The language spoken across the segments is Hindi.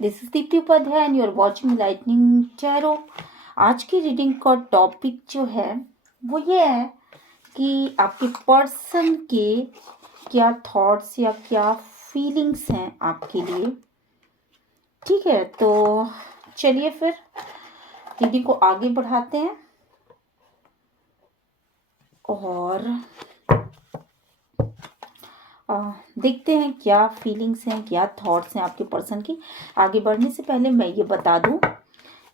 This is Deepti Upadhyay and you are watching lightning tarot. आज की रीडिंग का टॉपिक जो है वो ये है कि आपके पर्सन के क्या थॉट्स या क्या फीलिंग्स हैं आपके लिए। ठीक है, तो चलिए फिर रीडिंग को आगे बढ़ाते हैं और देखते हैं क्या फीलिंग्स हैं, क्या थॉट्स हैं आपके पर्सन की। आगे बढ़ने से पहले मैं ये बता दूं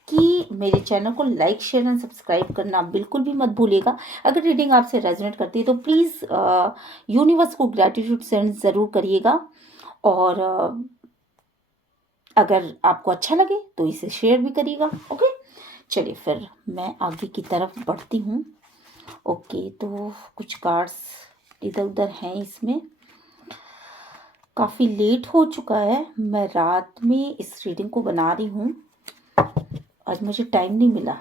कि मेरे चैनल को लाइक शेयर एंड सब्सक्राइब करना बिल्कुल भी मत भूलिएगा। अगर रीडिंग आपसे रेजोनेट करती है तो प्लीज़ यूनिवर्स को ग्रैटिट्यूड सेंड ज़रूर करिएगा और अगर आपको अच्छा लगे तो इसे शेयर भी करिएगा। ओके, चलिए फिर मैं आगे की तरफ बढ़ती हूँ। ओके, तो कुछ कार्ड्स इधर उधर हैं इसमें। काफ़ी लेट हो चुका है, मैं रात में इस रीडिंग को बना रही हूँ, आज मुझे टाइम नहीं मिला।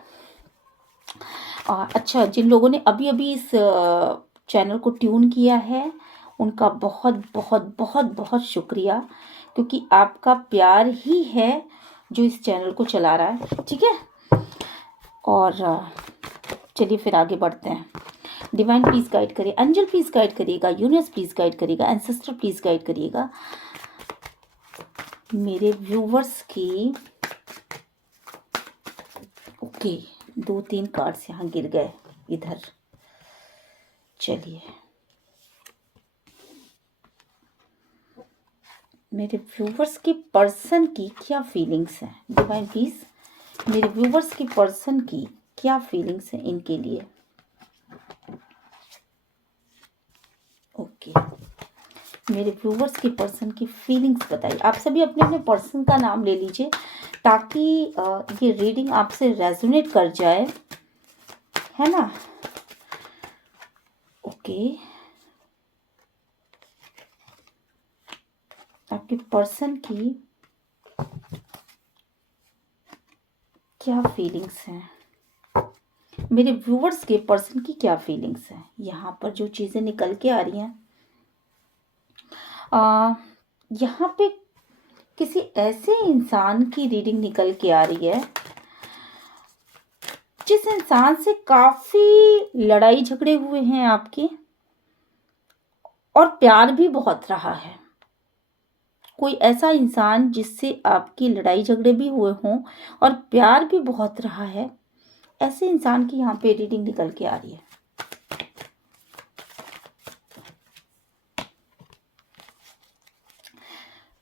अच्छा, जिन लोगों ने अभी अभी इस चैनल को ट्यून किया है उनका बहुत बहुत बहुत बहुत शुक्रिया, क्योंकि आपका प्यार ही है जो इस चैनल को चला रहा है। ठीक है, और चलिए फिर आगे बढ़ते हैं। डिवाइन प्लीज गाइड करिए, एंजल प्लीज गाइड करिएगा, यूनिवर्स प्लीज गाइड करिएगा, एंसेस्टर प्लीज गाइड करिएगा मेरे व्यूवर्स की। ओके, 2-3 कार्ड्स यहाँ गिर गए इधर। चलिए, मेरे व्यूवर्स के पर्सन की क्या फीलिंग्स हैं। डिवाइन प्लीज मेरे व्यूवर्स के पर्सन की क्या फीलिंग्स हैं इनके लिए। ओके, मेरे व्यूवर्स के पर्सन की फीलिंग्स बताइए। आप सभी अपने अपने पर्सन का नाम ले लीजिए ताकि ये रीडिंग आपसे रेजोनेट कर जाए, है ना। ओके, आपके पर्सन की क्या फीलिंग्स हैं, मेरे व्यूवर्स के पर्सन की क्या फीलिंग्स हैं। यहाँ पर जो चीज़ें निकल के आ रही हैं, यहाँ पे किसी ऐसे इंसान की रीडिंग निकल के आ रही है जिस इंसान से काफ़ी लड़ाई झगड़े हुए हैं आपके और प्यार भी बहुत रहा है। कोई ऐसा इंसान जिससे आपकी लड़ाई झगड़े भी हुए हों और प्यार भी बहुत रहा है, ऐसे इंसान की यहाँ पे रीडिंग निकल के आ रही है।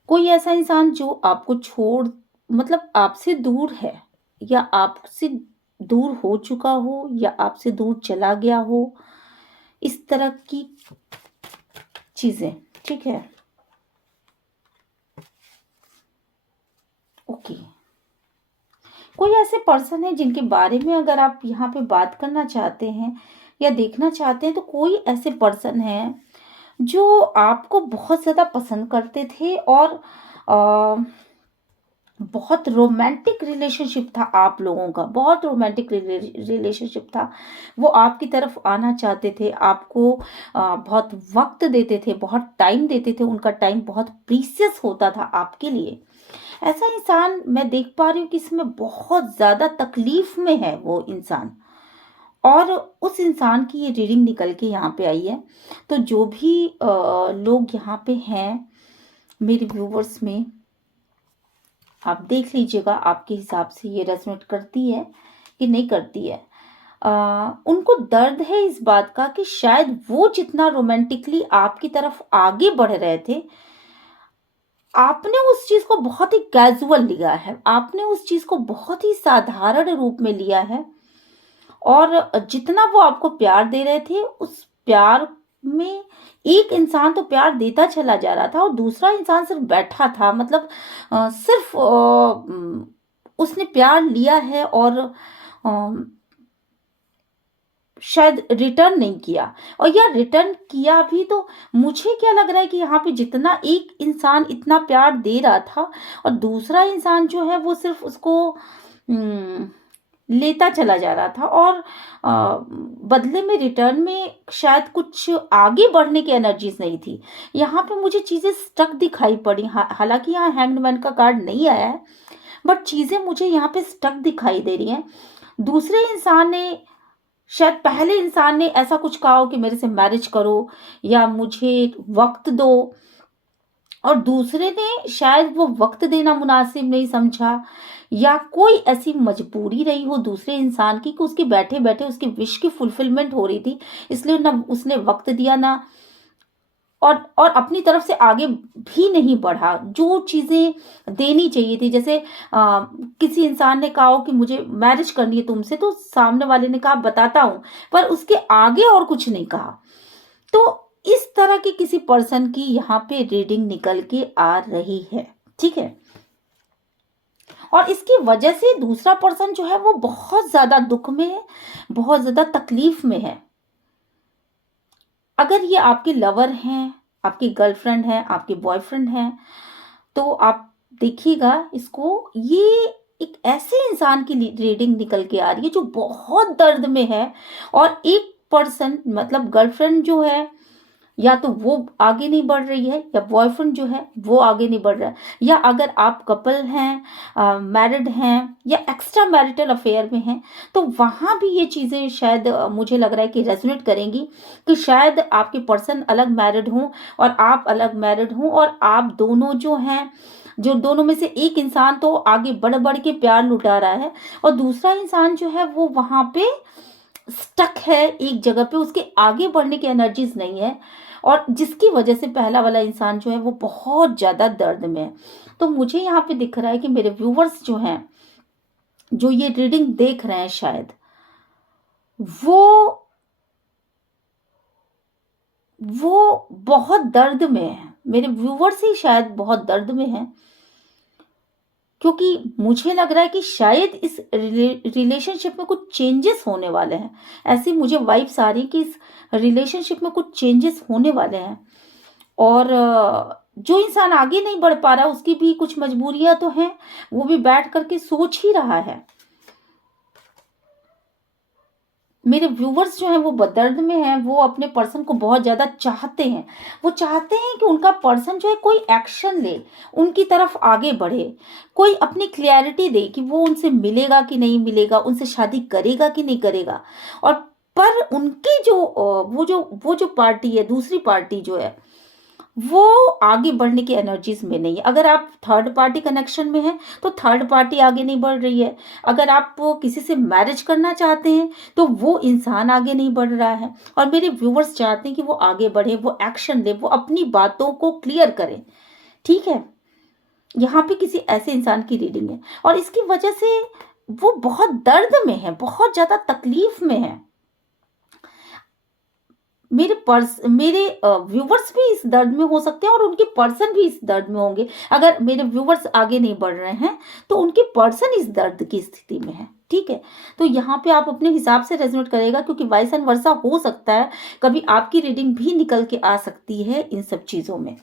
कोई ऐसा इंसान जो आपको छोड़, मतलब आपसे दूर है या आपसे दूर हो चुका हो या आपसे दूर चला गया हो, इस तरह की चीजें। ठीक है, ओके, कोई ऐसे पर्सन है जिनके बारे में अगर आप यहाँ पे बात करना चाहते हैं या देखना चाहते हैं, तो कोई ऐसे पर्सन है जो आपको बहुत ज़्यादा पसंद करते थे और बहुत रोमांटिक रिलेशनशिप था आप लोगों का, बहुत रोमांटिक रिलेशनशिप था। वो आपकी तरफ आना चाहते थे, आपको बहुत वक्त देते थे, बहुत टाइम देते थे, उनका टाइम बहुत प्रीशियस होता था आपके लिए। ऐसा इंसान मैं देख पा रही हूँ कि इसमें बहुत ज़्यादा तकलीफ में है वो इंसान, और उस इंसान की ये रीडिंग निकल के यहाँ पे आई है। तो जो भी लोग यहाँ पे हैं मेरे व्यूवर्स में, आप देख लीजिएगा आपके हिसाब से ये रेजोनेट करती है कि नहीं करती है। उनको दर्द है इस बात का कि शायद वो जितना रोमांटिकली आपकी तरफ आगे बढ़ रहे थे, आपने उस चीज को बहुत ही कैजुअल लिया है, आपने उस चीज को बहुत ही साधारण रूप में लिया है, और जितना वो आपको प्यार दे रहे थे उस प्यार में एक इंसान तो प्यार देता चला जा रहा था और दूसरा इंसान सिर्फ बैठा था, मतलब सिर्फ उसने प्यार लिया है और शायद रिटर्न नहीं किया, और या रिटर्न किया भी तो मुझे क्या लग रहा है कि यहाँ पे जितना एक इंसान इतना प्यार दे रहा था और दूसरा इंसान जो है वो सिर्फ उसको लेता चला जा रहा था और बदले में रिटर्न में शायद कुछ आगे बढ़ने की एनर्जीज नहीं थी। यहाँ पे मुझे चीज़ें स्टक दिखाई पड़ी। हालांकि यहाँ हैंगमैन का कार्ड नहीं आया है, बट चीज़ें मुझे यहाँ पे स्टक दिखाई दे रही हैं। दूसरे इंसान ने, शायद पहले इंसान ने ऐसा कुछ कहा हो कि मेरे से मैरिज करो या मुझे वक्त दो, और दूसरे ने शायद वो वक्त देना मुनासिब नहीं समझा, या कोई ऐसी मजबूरी रही हो दूसरे इंसान की कि उसके बैठे बैठे उसकी विश की फुलफिलमेंट हो रही थी, इसलिए ना उसने वक्त दिया ना, और अपनी तरफ से आगे भी नहीं बढ़ा जो चीज़ें देनी चाहिए थी। जैसे किसी इंसान ने कहा हो कि मुझे मैरिज करनी है तुमसे, तो सामने वाले ने कहा बताता हूँ, पर उसके आगे और कुछ नहीं कहा। तो इस तरह की किसी पर्सन की यहाँ पे रीडिंग निकल के आ रही है, ठीक है। और इसकी वजह से दूसरा पर्सन जो है वो बहुत ज्यादा दुख में है, बहुत ज्यादा तकलीफ में है। अगर ये आपके लवर हैं, आपकी गर्लफ्रेंड है, आपके बॉयफ्रेंड हैं, तो आप देखिएगा इसको, ये एक ऐसे इंसान की रीडिंग निकल के आ रही है जो बहुत दर्द में है। और एक पर्सन, मतलब गर्लफ्रेंड जो है, या तो वो आगे नहीं बढ़ रही है, या बॉयफ्रेंड जो है वो आगे नहीं बढ़ रहा है, या अगर आप कपल हैं, मैरिड हैं, या एक्स्ट्रा मैरिटल अफेयर में हैं, तो वहाँ भी ये चीज़ें शायद मुझे लग रहा है कि रेजोनेट करेंगी कि शायद आपके पर्सन अलग मैरिड हों और आप अलग मैरिड हों, और आप दोनों जो हैं, जो दोनों में से एक इंसान तो आगे बढ़ बढ़ के प्यार लुटा रहा है, और दूसरा इंसान जो है वो वहाँ पे स्टक है एक जगह पे, उसके आगे बढ़ने की एनर्जीज नहीं है, और जिसकी वजह से पहला वाला इंसान जो है वो बहुत ज्यादा दर्द में है। तो मुझे यहाँ पे दिख रहा है कि मेरे व्यूवर्स जो हैं, जो ये रीडिंग देख रहे हैं, शायद वो बहुत दर्द में है। मेरे व्यूवर्स ही शायद बहुत दर्द में हैं, क्योंकि मुझे लग रहा है कि शायद इस रिलेशनशिप में कुछ चेंजेस होने वाले हैं। ऐसी मुझे वाइब्स आ रही कि इस रिलेशनशिप में कुछ चेंजेस होने वाले हैं, और जो इंसान आगे नहीं बढ़ पा रहा उसकी भी कुछ मजबूरियां तो हैं, वो भी बैठ करके सोच ही रहा है। मेरे व्यूवर्स जो हैं वो दर्द में हैं, वो अपने पर्सन को बहुत ज़्यादा चाहते हैं। वो चाहते हैं कि उनका पर्सन जो है कोई एक्शन ले, उनकी तरफ आगे बढ़े, कोई अपनी क्लैरिटी दे कि वो उनसे मिलेगा कि नहीं मिलेगा, उनसे शादी करेगा कि नहीं करेगा। और पर उनकी जो वो जो पार्टी है, दूसरी पार्टी जो है, वो आगे बढ़ने की एनर्जीज में नहीं है। अगर आप थर्ड पार्टी कनेक्शन में हैं तो थर्ड पार्टी आगे नहीं बढ़ रही है। अगर आप किसी से मैरिज करना चाहते हैं तो वो इंसान आगे नहीं बढ़ रहा है। और मेरे व्यूवर्स चाहते हैं कि वो आगे बढ़े, वो एक्शन ले, वो अपनी बातों को क्लियर करें, ठीक है। यहाँ पे किसी ऐसे इंसान की रीडिंग है, और इसकी वजह से वो बहुत दर्द में है, बहुत ज्यादा तकलीफ में है। मेरे व्यूवर्स भी इस दर्द में हो सकते हैं, और उनके पर्सन भी इस दर्द में होंगे। अगर मेरे व्यूवर्स आगे नहीं बढ़ रहे हैं तो उनके पर्सन इस दर्द की स्थिति में है, ठीक है। तो यहाँ पे आप अपने हिसाब से रेजोनेट करेगा, क्योंकि वाइस एंड वर्सा हो सकता है, कभी आपकी रीडिंग भी निकल के आ सकती है इन सब चीजों में,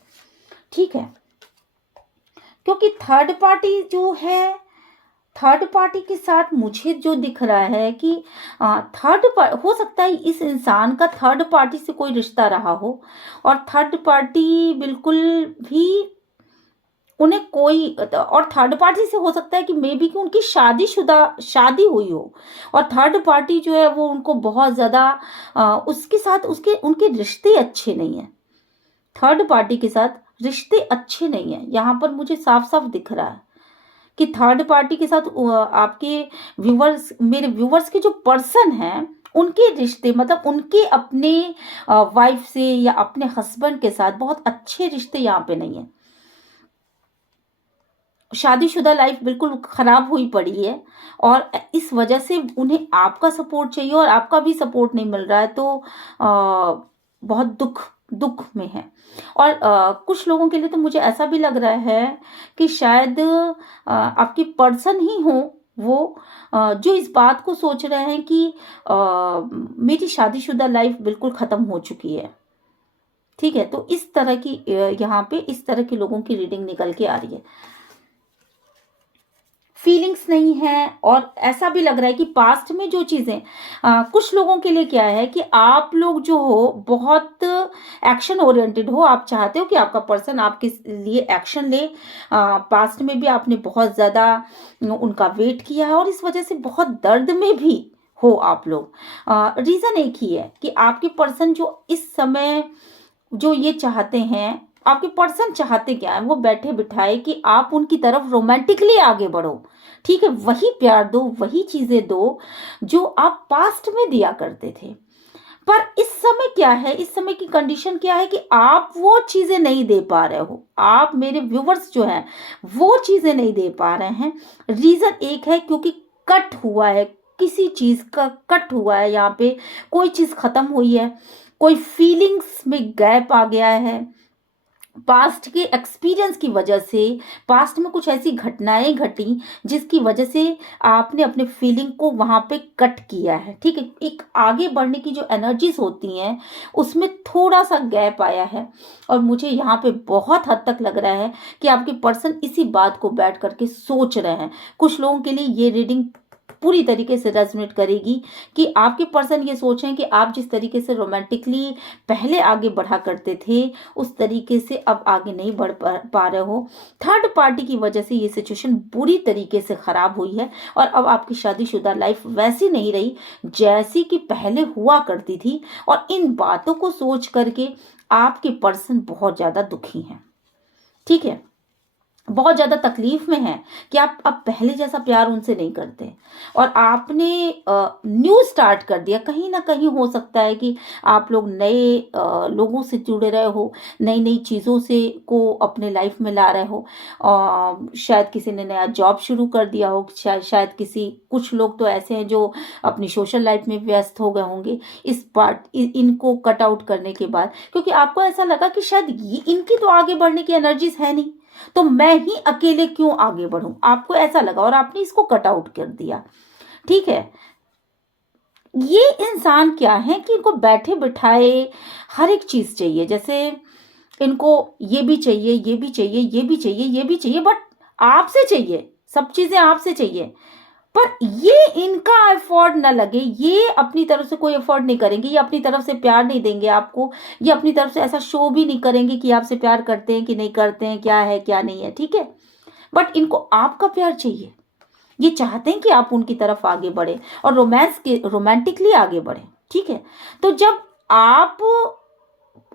ठीक है। क्योंकि थर्ड पार्टी के साथ मुझे जो दिख रहा है कि हो सकता है इस इंसान का थर्ड पार्टी से कोई रिश्ता रहा हो, और थर्ड पार्टी बिल्कुल भी उन्हें कोई, और थर्ड पार्टी से हो सकता है कि मे बी कि उनकी शादी हुई हो, और थर्ड पार्टी जो है वो उनको बहुत ज्यादा उसके साथ उनके रिश्ते अच्छे नहीं है। थर्ड पार्टी के साथ रिश्ते अच्छे नहीं है, यहाँ पर मुझे साफ साफ दिख रहा है कि थर्ड पार्टी के साथ आपके व्यूवर्स, मेरे व्यूवर्स के जो पर्सन हैं, उनके रिश्ते, मतलब उनके अपने वाइफ से या अपने हस्बैंड के साथ बहुत अच्छे रिश्ते यहाँ पे नहीं है। शादीशुदा लाइफ बिल्कुल खराब हुई पड़ी है, और इस वजह से उन्हें आपका सपोर्ट चाहिए और आपका भी सपोर्ट नहीं मिल रहा है, तो बहुत दुख में है। और कुछ लोगों के लिए तो मुझे ऐसा भी लग रहा है कि शायद आपके पर्सन ही हो वो, जो इस बात को सोच रहे हैं कि मेरी शादीशुदा लाइफ बिल्कुल खत्म हो चुकी है, ठीक है। तो इस तरह की यहाँ पे इस तरह के लोगों की रीडिंग निकल के आ रही है। फीलिंग्स नहीं है, और ऐसा भी लग रहा है कि पास्ट में जो चीज़ें कुछ लोगों के लिए क्या है कि आप लोग जो हो बहुत एक्शन ओरिएंटेड हो, आप चाहते हो कि आपका पर्सन आपके लिए एक्शन ले। पास्ट में भी आपने बहुत ज़्यादा उनका वेट किया है और इस वजह से बहुत दर्द में भी हो आप लोग। रीज़न एक ही है कि आपके पर्सन जो इस समय जो ये चाहते हैं, आपके पर्सन चाहते क्या है, वो बैठे बिठाए कि आप उनकी तरफ रोमांटिकली आगे बढ़ो। ठीक है, वही प्यार दो, वही चीजें दो जो आप पास्ट में दिया करते थे। पर इस समय क्या है, इस समय की कंडीशन क्या है कि आप वो चीजें नहीं दे पा रहे हो। आप मेरे व्यूवर्स जो हैं वो चीजें नहीं दे पा रहे हैं। रीजन एक है, क्योंकि कट हुआ है, किसी चीज का कट हुआ है, यहाँ पे कोई चीज खत्म हुई है, कोई फीलिंग्स में गैप आ गया है पास्ट के एक्सपीरियंस की वजह से। पास्ट में कुछ ऐसी घटनाएं घटी जिसकी वजह से आपने अपने फीलिंग को वहां पे कट किया है। ठीक है, एक आगे बढ़ने की जो एनर्जीज होती हैं उसमें थोड़ा सा गैप आया है, और मुझे यहाँ पे बहुत हद तक लग रहा है कि आपके पर्सन इसी बात को बैठ करके सोच रहे हैं। कुछ लोगों के लिए ये रीडिंग पूरी तरीके से रेजोनेट करेगी कि आपके पर्सन ये सोच रहे हैं कि आप जिस तरीके से रोमांटिकली पहले आगे बढ़ा करते थे उस तरीके से अब आगे नहीं बढ़ पा रहे हो। थर्ड पार्टी की वजह से ये सिचुएशन बुरी तरीके से खराब हुई है, और अब आपकी शादीशुदा लाइफ वैसी नहीं रही जैसी कि पहले हुआ करती थी। और इन बातों को सोच करके आपके पर्सन बहुत ज्यादा दुखी हैं। ठीक है, बहुत ज्यादा तकलीफ में है कि आप अब पहले जैसा प्यार उनसे नहीं करते, और आपने न्यू स्टार्ट कर दिया। कहीं ना कहीं हो सकता है कि आप लोग नए लोगों से जुड़े रहे हो, नई नई चीज़ों से को अपने लाइफ में ला रहे हो। शायद किसी ने नया जॉब शुरू कर दिया हो, शायद किसी कुछ लोग तो ऐसे हैं जो अपनी सोशल लाइफ में व्यस्त हो गए होंगे इस इनको कट आउट करने के बाद, क्योंकि आपको ऐसा लगा कि शायद इनकी तो आगे बढ़ने की एनर्जीज है नहीं, तो मैं ही अकेले क्यों आगे बढ़ूं, आपको ऐसा लगा और आपने इसको कट आउट कर दिया। ठीक है, ये इंसान क्या है कि इनको बैठे बिठाए हर एक चीज चाहिए। जैसे इनको ये भी चाहिए, ये भी चाहिए, ये भी चाहिए, ये भी चाहिए, बट आपसे चाहिए, सब चीजें आपसे चाहिए। पर ये इनका एफर्ट ना लगे, ये अपनी तरफ से कोई एफर्ट नहीं करेंगे, ये अपनी तरफ से प्यार नहीं देंगे आपको, ये अपनी तरफ से ऐसा शो भी नहीं करेंगे कि आपसे प्यार करते हैं कि नहीं करते हैं, क्या है क्या नहीं है। ठीक है, बट इनको आपका प्यार चाहिए। ये चाहते हैं कि आप उनकी तरफ आगे बढ़े और रोमांटिकली आगे बढ़े। ठीक है, तो जब आप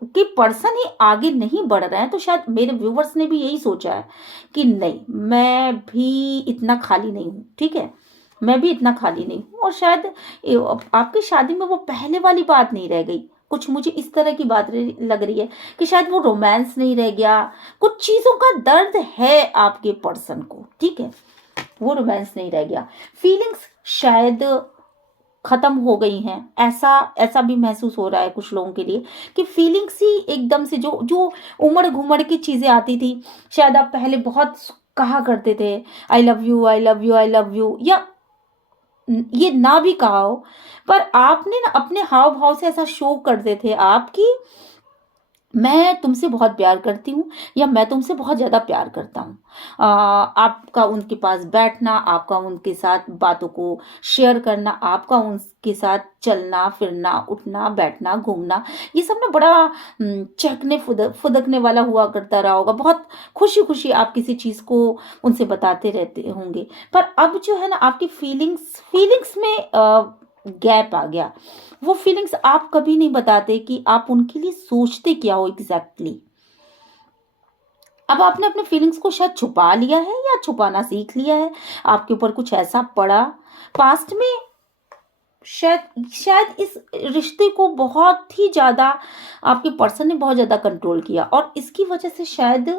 कि पर्सन ही आगे नहीं बढ़ रहे हैं तो शायद मेरे व्यूवर्स ने भी यही सोचा है कि नहीं, मैं भी इतना खाली नहीं हूं। ठीक है, मैं भी इतना खाली नहीं हूं, और शायद आपकी शादी में वो पहले वाली बात नहीं रह गई। कुछ मुझे इस तरह की बात लग रही है कि शायद वो रोमांस नहीं रह गया, कुछ चीजों का दर्द है आपके पर्सन को। ठीक है, वो रोमांस नहीं रह गया, फीलिंग्स शायद खत्म हो गई हैं। ऐसा ऐसा भी महसूस हो रहा है कुछ लोगों के लिए कि फीलिंग्स ही एकदम से जो जो उमड़ घुमड़ की चीजें आती थी, शायद आप पहले बहुत कहा करते थे I love you, I love you, I love you, या ये ना भी कहा हो, पर आपने ना अपने हाव भाव से ऐसा शो करते थे आपकी मैं तुमसे बहुत प्यार करती हूँ, या मैं तुमसे बहुत ज़्यादा प्यार करता हूँ। आपका उनके पास बैठना, आपका उनके साथ बातों को शेयर करना, आपका उनके साथ चलना फिरना, उठना बैठना, घूमना, ये सब ना बड़ा चहकने फुदकने वाला हुआ करता रहा होगा। बहुत खुशी खुशी आप किसी चीज़ को उनसे बताते रहते होंगे। पर अब जो है ना आपकी फीलिंग्स में गैप आ गया। वो फीलिंग्स आप कभी नहीं बताते कि आप उनके लिए सोचते क्या हो एग्जैक्टली। अब आपने अपने फीलिंग्स को शायद छुपा लिया है या छुपाना सीख लिया है, आपके ऊपर कुछ ऐसा पड़ा पास्ट में। शायद इस रिश्ते को बहुत ही ज्यादा आपके पर्सन ने बहुत ज्यादा कंट्रोल किया, और इसकी वजह से शायद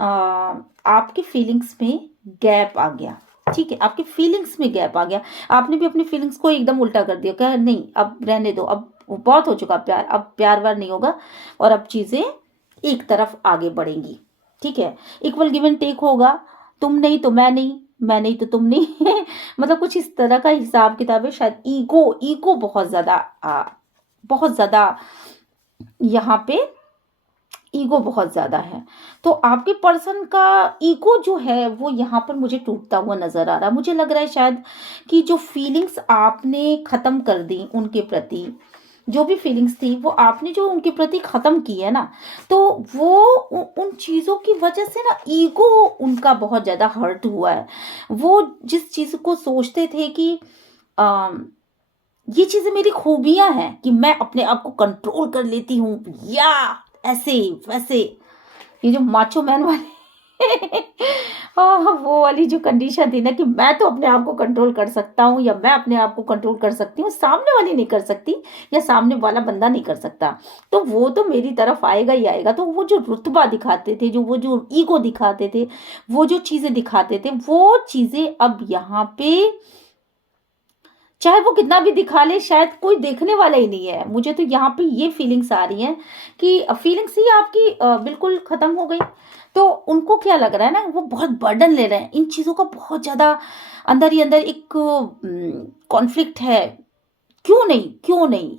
आपके फीलिंग्स में गैप आ गया। ठीक है, आपके फीलिंग्स में गैप आ गया, आपने भी अपनी फीलिंग्स को एकदम उल्टा कर दिया, कहा नहीं अब रहने दो, अब बहुत हो चुका प्यार, अब प्यार वार नहीं होगा, और अब चीजें एक तरफ आगे बढ़ेंगी। ठीक है, इक्वल गिव एंड टेक होगा, तुम नहीं तो मैं नहीं, मैं नहीं तो तुम नहीं मतलब कुछ इस तरह का हिसाब किताब है। शायद ईगो बहुत ज्यादा यहाँ पे ईगो बहुत ज़्यादा है। तो आपके पर्सन का ईगो जो है वो यहाँ पर मुझे टूटता हुआ नज़र आ रहा है। मुझे लग रहा है शायद कि जो फीलिंग्स आपने ख़त्म कर दी उनके प्रति, जो भी फीलिंग्स थी वो आपने जो उनके प्रति ख़त्म की है ना, तो वो उन चीज़ों की वजह से ना ईगो उनका बहुत ज़्यादा हर्ट हुआ है। वो जिस चीज़ को सोचते थे कि ये चीज़ें मेरी खूबियाँ हैं कि मैं अपने आप को कंट्रोल कर लेती हूँ, या ऐसे वैसे, ये जो माचो मैन वाली वो वाली जो कंडीशन थी ना कि मैं तो अपने आप को कंट्रोल कर सकता हूँ या मैं अपने आप को कंट्रोल कर सकती हूँ, सामने वाली नहीं कर सकती या सामने वाला बंदा नहीं कर सकता, तो वो तो मेरी तरफ आएगा ही आएगा। तो वो जो रुतबा दिखाते थे, वो जो ईगो दिखाते थे, वो जो चीज़ें दिखाते थे, वो चीज़ें अब यहाँ पे चाहे वो कितना भी दिखा ले शायद कोई देखने वाला ही नहीं है। मुझे तो यहाँ पे ये फीलिंग्स आ रही हैं कि फीलिंग्स ही आपकी बिल्कुल खत्म हो गई। तो उनको क्या लग रहा है ना, वो बहुत बर्डन ले रहे हैं इन चीज़ों का, बहुत ज़्यादा अंदर ही अंदर एक कॉन्फ्लिक्ट है। क्यों नहीं,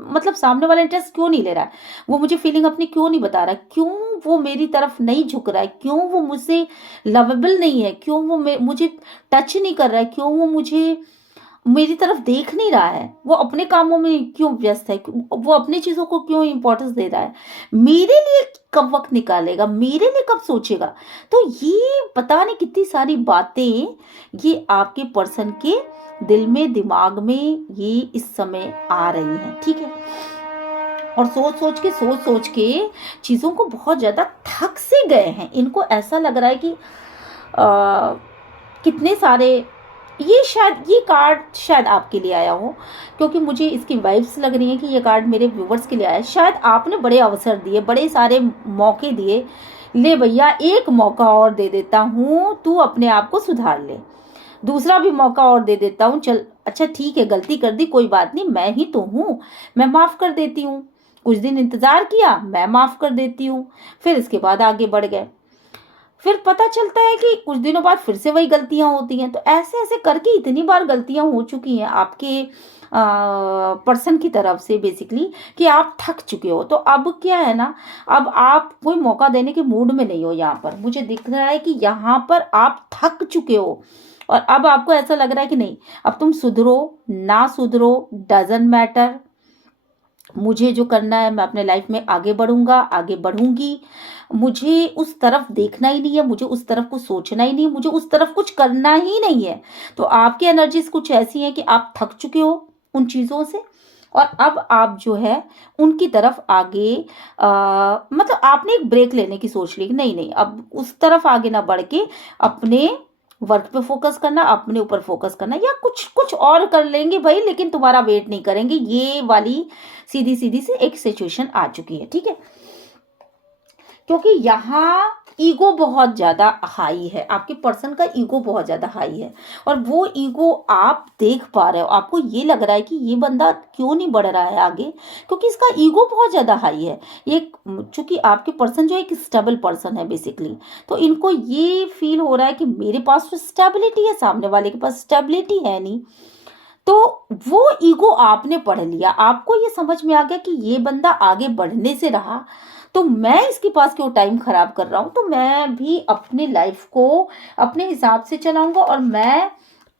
मतलब सामने वाला इंटरेस्ट क्यों नहीं ले रहा है, वो मुझे फीलिंग अपनी क्यों नहीं बता रहा है, क्यों वो मेरी तरफ नहीं झुक रहा है, क्यों वो मुझसे लवेबल नहीं है, क्यों वो मुझे टच नहीं कर रहा है, क्यों वो मुझे मेरी तरफ देख नहीं रहा है, वो अपने कामों में क्यों व्यस्त है, वो अपनी चीज़ों को क्यों इम्पोर्टेंस दे रहा है, मेरे लिए कब वक्त निकालेगा, मेरे लिए कब सोचेगा। तो ये पता नहीं कितनी सारी बातें ये आपके पर्सन के दिल में, दिमाग में ये इस समय आ रही हैं, ठीक है। और सोच सोच के चीज़ों को बहुत ज़्यादा थक से गए हैं। इनको ऐसा लग रहा है कि कितने सारे, ये कार्ड शायद आपके लिए आया हो, क्योंकि मुझे इसकी वाइब्स लग रही हैं कि ये कार्ड मेरे व्यूवर्स के लिए आया है। शायद आपने बड़े अवसर दिए, बड़े सारे मौके दिए, ले भैया एक मौका और दे देता हूँ, तू अपने आप को सुधार ले, दूसरा भी मौका और दे देता हूँ, चल अच्छा ठीक है, गलती कर दी, कोई बात नहीं, मैं ही तो हूँ, मैं माफ़ कर देती हूँ, कुछ दिन इंतज़ार किया, मैं माफ़ कर देती हूँ। फिर इसके बाद आगे बढ़ गए, फिर पता चलता है कि कुछ दिनों बाद फिर से वही गलतियां होती हैं। तो ऐसे ऐसे करके इतनी बार गलतियां हो चुकी हैं आपके पर्सन की तरफ से बेसिकली, कि आप थक चुके हो। तो अब क्या है ना, अब आप कोई मौका देने के मूड में नहीं हो। यहाँ पर मुझे दिख रहा है कि यहाँ पर आप थक चुके हो और अब आपको ऐसा लग रहा है कि नहीं, अब तुम सुधरो ना सुधरो डजंट मैटर, मुझे जो करना है मैं अपने लाइफ में आगे बढ़ूंगा, आगे बढ़ूंगी, मुझे उस तरफ देखना ही नहीं है, मुझे उस तरफ कुछ सोचना ही नहीं है, मुझे उस तरफ कुछ करना ही नहीं है। तो आपकी एनर्जीज कुछ ऐसी हैं कि आप थक चुके हो उन चीज़ों से और अब आप जो है उनकी तरफ आगे मतलब आपने एक ब्रेक लेने की सोच ली कि नहीं नहीं, अब उस तरफ आगे ना बढ़ के अपने वर्क पे फोकस करना, अपने ऊपर फोकस करना, या कुछ कुछ और कर लेंगे भाई, लेकिन तुम्हारा वेट नहीं करेंगे। ये वाली सीधी सीधी से एक सिचुएशन आ चुकी है, ठीक है। क्योंकि यहाँ ईगो बहुत ज्यादा हाई है, आपके पर्सन का ईगो बहुत ज्यादा हाई है और वो ईगो आप देख पा रहे हो। आपको ये लग रहा है कि ये बंदा क्यों नहीं बढ़ रहा है आगे, क्योंकि इसका ईगो बहुत ज्यादा हाई है। ये चूंकि आपके पर्सन जो एक स्टेबल पर्सन है बेसिकली, तो इनको ये फील हो रहा है कि मेरे पास तो स्टेबिलिटी है, सामने वाले के पास स्टेबिलिटी है नहीं। तो वो ईगो आपने पढ़ लिया, आपको ये समझ में आ गया कि ये बंदा आगे बढ़ने से रहा, तो मैं इसके पास क्यों टाइम खराब कर रहा हूं, तो मैं भी अपनी लाइफ को अपने हिसाब से चलाऊंगा और मैं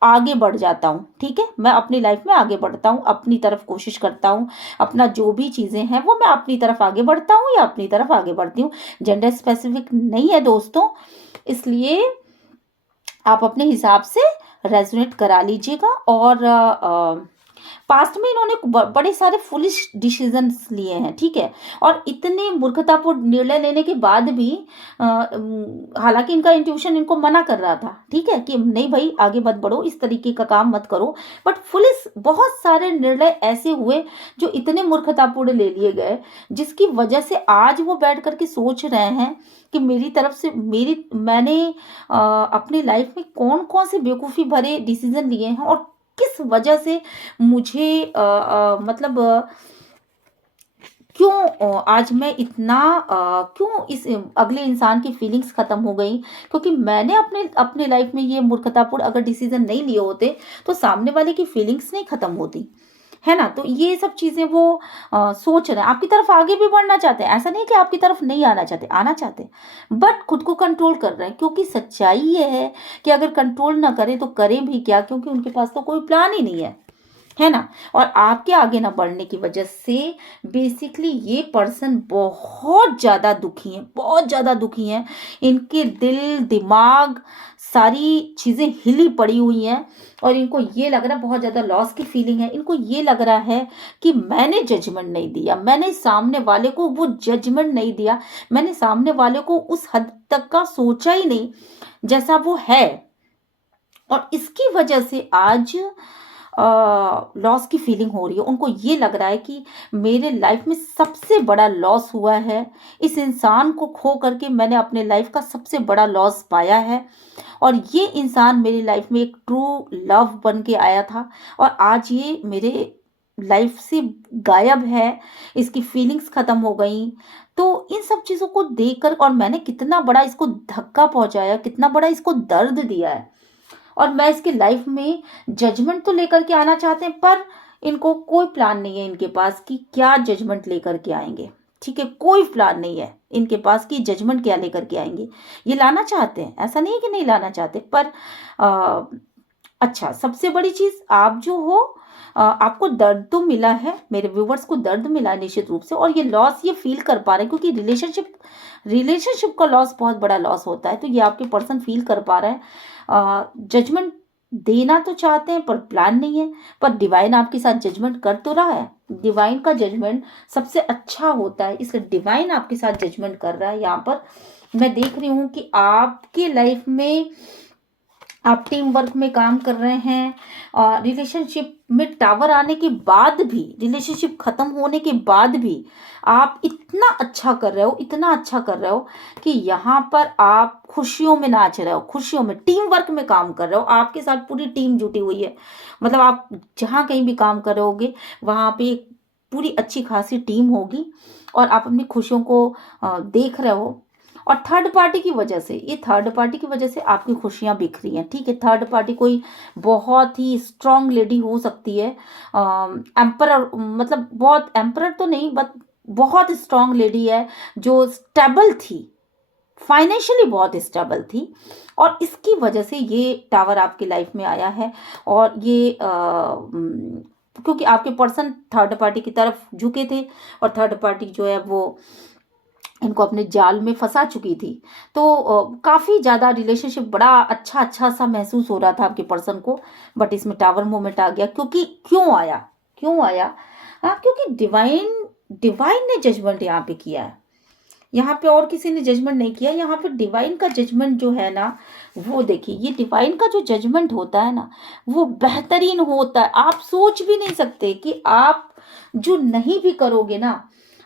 आगे बढ़ जाता हूँ, ठीक है। मैं अपनी लाइफ में आगे बढ़ता हूँ, अपनी तरफ कोशिश करता हूँ, अपना जो भी चीजें हैं वो मैं अपनी तरफ आगे बढ़ता हूँ या अपनी तरफ आगे बढ़ती हूँ। जेंडर स्पेसिफिक नहीं है दोस्तों, इसलिए आप अपने हिसाब से रेजोनेट करा लीजिएगा। और पास्ट में इन्होंने बड़े सारे फुलिश डिसीजंस लिए हैं, ठीक है, और इतने मूर्खतापूर्ण निर्णय लेने के बाद भी हालांकि इनका इंट्यूशन इनको मना कर रहा था, ठीक है, कि नहीं भाई आगे मत बढ़ो, इस तरीके का काम मत करो, बट फुलिश बहुत सारे निर्णय ऐसे हुए जो इतने मूर्खतापूर्ण ले लिए गए, जिसकी वजह से आज वो बैठ करके सोच रहे हैं कि मेरी तरफ से मैंने अपनी लाइफ में कौन कौन से बेवकूफ़ी भरे डिसीजन लिए हैं और किस वजह से मुझे मतलब क्यों आज मैं इतना क्यों इस अगले इंसान की फीलिंग्स खत्म हो गई, क्योंकि मैंने अपने लाइफ में ये मूर्खतापूर्ण अगर डिसीजन नहीं लिए होते तो सामने वाले की फीलिंग्स नहीं खत्म होती। है ना? तो ये सब चीज़ें वो सोच रहे हैं, आपकी तरफ आगे भी बढ़ना चाहते हैं, ऐसा नहीं कि आपकी तरफ नहीं आना चाहते, आना चाहते हैं, बट खुद को कंट्रोल कर रहे हैं, क्योंकि सच्चाई ये है कि अगर कंट्रोल ना करें तो करें भी क्या, क्योंकि उनके पास तो कोई प्लान ही नहीं है ना? और आपके आगे ना बढ़ने की वजह से बेसिकली ये पर्सन बहुत ज़्यादा दुखी हैं, बहुत ज़्यादा दुखी हैं। इनके दिल, दिमाग, सारी चीज़ें हिली पड़ी हुई हैं और इनको ये लग रहा है, बहुत ज़्यादा लॉस की फीलिंग है। इनको ये लग रहा है कि मैंने जजमेंट नहीं दिया, मैंने सामने वाले को वो जजमेंट नहीं दिया, मैंने सामने वाले को उस हद तक का सोचा ही नहीं जैसा वो है। और इसकी वजह से आज लॉस की फीलिंग हो रही है। उनको ये लग रहा है कि मेरे लाइफ में सबसे बड़ा लॉस हुआ है, इस इंसान को खो करके मैंने अपने लाइफ का सबसे बड़ा लॉस पाया है और ये इंसान मेरी लाइफ में एक ट्रू लव बन के आया था और आज ये मेरे लाइफ से गायब है, इसकी फीलिंग्स खत्म हो गई। तो इन सब चीज़ों को देखकर, और मैंने कितना बड़ा इसको धक्का पहुंचाया, कितना बड़ा इसको दर्द दिया है, और मैं इसकी लाइफ में जजमेंट तो लेकर के आना चाहते हैं, पर इनको कोई प्लान नहीं है इनके पास कि क्या जजमेंट लेकर के आएंगे। ठीक है, कोई प्लान नहीं है इनके पास कि जजमेंट क्या लेकर के आएंगे। ये लाना चाहते हैं, ऐसा नहीं है कि नहीं लाना चाहते, पर आ, अच्छा, सबसे बड़ी चीज आप जो हो, आपको दर्द तो मिला है, मेरे व्यूवर्स को दर्द मिला है निश्चित रूप से, और ये लॉस ये फील कर पा रहे हैं, क्योंकि रिलेशनशिप का लॉस बहुत बड़ा लॉस होता है। तो ये आपके पर्सन फील कर पा रहे हैं, जजमेंट देना तो चाहते हैं पर प्लान नहीं है। पर डिवाइन आपके साथ जजमेंट कर तो रहा है, डिवाइन का जजमेंट सबसे अच्छा होता है, इसलिए डिवाइन आपके साथ जजमेंट कर रहा है। यहाँ पर मैं देख रही हूँ कि आपके लाइफ में आप टीम वर्क में काम कर रहे हैं, और रिलेशनशिप में टावर आने के बाद भी, रिलेशनशिप खत्म होने के बाद भी आप इतना अच्छा कर रहे हो, इतना अच्छा कर रहे हो कि यहाँ पर आप खुशियों में नाच रहे हो, खुशियों में टीम वर्क में काम कर रहे हो, आपके साथ पूरी टीम जुटी हुई है। मतलब आप जहाँ कहीं भी काम कर रहे होगे वहाँ पे एक पूरी अच्छी खासी टीम होगी और आप अपनी खुशियों को देख रहे हो। और थर्ड पार्टी की वजह से, ये थर्ड पार्टी की वजह से आपकी खुशियां बिखरी हैं। ठीक है, थर्ड पार्टी कोई बहुत ही स्ट्रांग लेडी हो सकती है, एम्परर, मतलब बहुत एम्परर तो नहीं, बट बहुत स्ट्रांग लेडी है जो स्टेबल थी, फाइनेंशियली बहुत स्टेबल थी, और इसकी वजह से ये टावर आपकी लाइफ में आया है। और ये क्योंकि आपके पर्सन थर्ड पार्टी की तरफ झुके थे और थर्ड पार्टी जो है वो इनको अपने जाल में फंसा चुकी थी। तो काफ़ी ज़्यादा रिलेशनशिप बड़ा अच्छा अच्छा सा महसूस हो रहा था आपके पर्सन को, बट इसमें टावर मोमेंट आ गया। क्योंकि क्यों आया? हाँ, क्योंकि डिवाइन डिवाइन ने जजमेंट यहाँ पे किया है, यहाँ पे और किसी ने जजमेंट नहीं किया। यहाँ पे डिवाइन का जजमेंट जो है ना, वो देखिए, ये डिवाइन का जो जजमेंट होता है ना, वो बेहतरीन होता है। आप सोच भी नहीं सकते कि आप जो नहीं भी करोगे ना,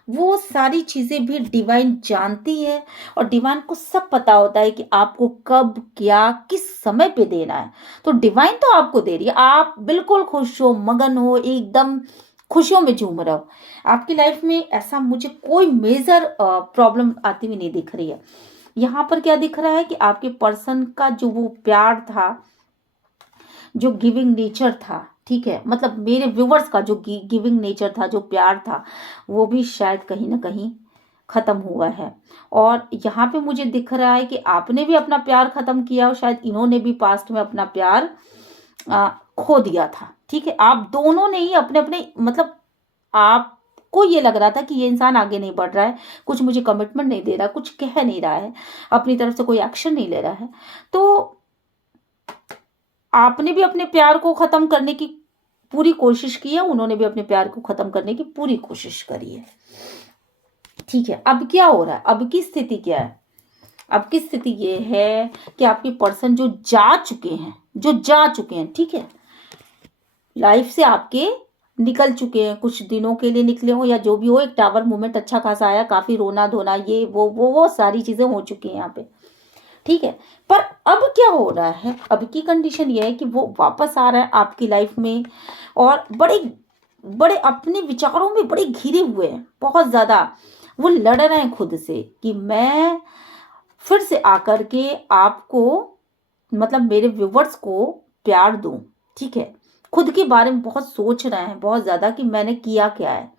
वो सारी चीजें भी डिवाइन जानती है, और डिवाइन को सब पता होता है कि आपको कब क्या किस समय पे देना है। तो डिवाइन तो आपको दे रही है, आप बिल्कुल खुश हो, मगन हो, एकदम खुशियों में झूम रहे हो। आपकी लाइफ में ऐसा मुझे कोई मेजर प्रॉब्लम आती हुई नहीं दिख रही है। यहाँ पर क्या दिख रहा है कि आपके पर्सन का जो वो प्यार था, जो गिविंग नेचर था, ठीक है, मतलब मेरे व्यूवर्स का जो गिविंग नेचर था, जो प्यार था, वो भी शायद कहीं ना कहीं खत्म हुआ है। और यहाँ पे मुझे दिख रहा है कि आपने भी अपना प्यार खत्म किया और शायद इन्होंने भी पास्ट में अपना प्यार खो दिया था। ठीक है, आप दोनों ने ही अपने अपने, मतलब आपको ये लग रहा था कि ये इंसान आगे नहीं बढ़ रहा है, कुछ मुझे कमिटमेंट नहीं दे रहा, कुछ कह नहीं रहा है, अपनी तरफ से कोई एक्शन नहीं ले रहा है। तो आपने भी अपने प्यार को खत्म करने की पूरी कोशिश की है, उन्होंने भी अपने प्यार को खत्म करने की पूरी कोशिश करी है। ठीक है, अब क्या हो रहा है? अब की स्थिति क्या है? अब की स्थिति ये है कि आपके पर्सन जो जा चुके हैं, ठीक है, लाइफ से आपके निकल चुके हैं, कुछ दिनों के लिए निकले हो या जो भी हो, एक टावर मूवमेंट अच्छा खासा आया, काफी रोना धोना, ये वो सारी चीजें हो चुकी हैं यहाँ पे। ठीक है, पर अब क्या हो रहा है? अब की कंडीशन ये है कि वो वापस आ रहा है आपकी लाइफ में, और बड़े बड़े अपने विचारों में बड़े घिरे हुए हैं, बहुत ज्यादा वो लड़ रहे हैं खुद से कि मैं फिर से आकर के आपको, मतलब मेरे व्यूवर्स को प्यार दूं। ठीक है, खुद के बारे में बहुत सोच रहे हैं, बहुत ज़्यादा, कि मैंने किया क्या है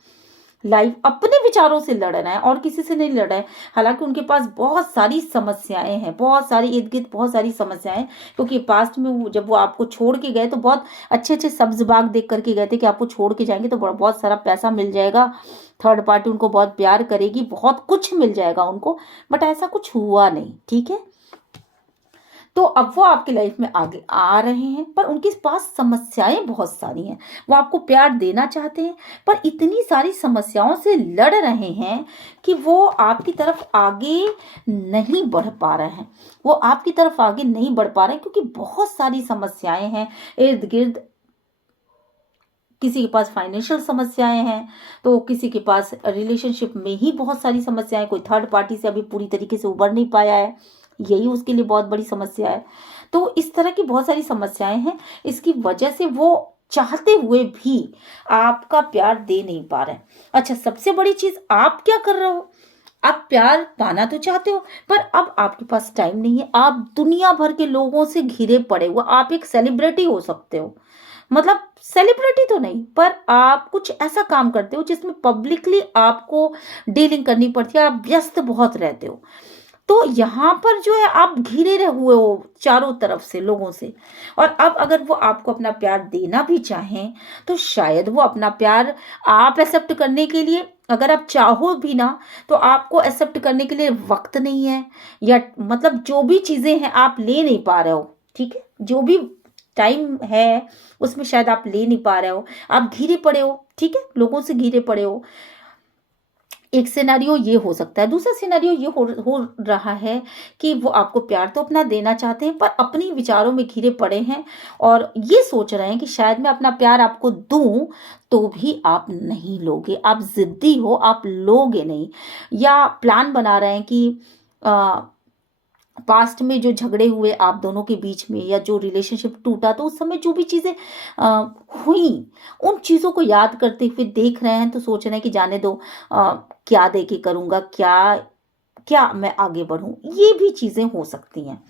लाइफ, अपने विचारों से लड़ रहे हैं और किसी से नहीं लड़ रहे हैं। हालांकि उनके पास बहुत सारी समस्याएं हैं, बहुत सारी इर्द गिर्द बहुत सारी समस्याएं, क्योंकि पास्ट में जब वो आपको छोड़ के गए तो बहुत अच्छे अच्छे सब्ज बाग देख करके गए थे कि आपको छोड़ के जाएंगे तो बहुत सारा पैसा मिल जाएगा, थर्ड पार्टी उनको बहुत प्यार करेगी, बहुत कुछ मिल जाएगा उनको, बट ऐसा कुछ हुआ नहीं। ठीक है, तो अब वो आपकी लाइफ में आगे आ रहे हैं, पर उनके पास समस्याएं बहुत सारी हैं। वो आपको प्यार देना चाहते हैं, पर इतनी सारी समस्याओं से लड़ रहे हैं कि वो आपकी तरफ आगे नहीं बढ़ पा रहे हैं। वो आपकी तरफ आगे नहीं बढ़ पा रहे हैं क्योंकि बहुत सारी समस्याएं हैं इर्द गिर्द। किसी के पास फाइनेंशियल समस्याएं हैं, तो किसी के पास रिलेशनशिप में ही बहुत सारी समस्याएं, कोई थर्ड पार्टी से अभी पूरी तरीके से उबर नहीं पाया है, यही उसके लिए बहुत बड़ी समस्या है। तो इस तरह की बहुत सारी समस्याएं हैं, इसकी वजह से वो चाहते हुए भी आपका प्यार दे नहीं पा रहे हैं। अच्छा, सबसे बड़ी चीज, आप क्या कर रहे हो? आप प्यार पाना तो चाहते हो, पर अब आपके पास टाइम नहीं है। आप दुनिया भर के लोगों से घिरे पड़े हुए, आप एक सेलिब्रिटी हो सकते हो, मतलब सेलिब्रिटी तो नहीं, पर आप कुछ ऐसा काम करते हो जिसमें पब्लिकली आपको डीलिंग करनी पड़ती है, आप व्यस्त बहुत रहते हो। तो यहाँ पर जो है आप घिरे रहे हुए हो चारों तरफ से लोगों से, और अब अगर वो आपको अपना प्यार देना भी चाहें तो शायद वो अपना प्यार आप एक्सेप्ट करने के लिए, अगर आप चाहो भी ना, तो आपको एक्सेप्ट करने के लिए वक्त नहीं है, या मतलब जो भी चीजें हैं आप ले नहीं पा रहे हो। ठीक है, जो भी टाइम है उसमें शायद आप ले नहीं पा रहे हो, आप घिरे पड़े हो। ठीक है, लोगों से घिरे पड़े हो। एक सिनेरियो ये हो सकता है। दूसरा सिनेरियो ये हो रहा है कि वो आपको प्यार तो अपना देना चाहते हैं, पर अपनी विचारों में घिरे पड़े हैं और ये सोच रहे हैं कि शायद मैं अपना प्यार आपको दूं तो भी आप नहीं लोगे, आप जिद्दी हो, आप लोगे नहीं। या प्लान बना रहे हैं कि पास्ट में जो झगड़े हुए आप दोनों के बीच में, या जो रिलेशनशिप टूटा, तो उस समय जो भी चीज़ें हुई, उन चीज़ों को याद करते हुए देख रहे हैं, तो सोच रहे हैं कि जाने दो, क्या दे के करूँगा, क्या क्या मैं आगे बढ़ूँ, ये भी चीज़ें हो सकती हैं।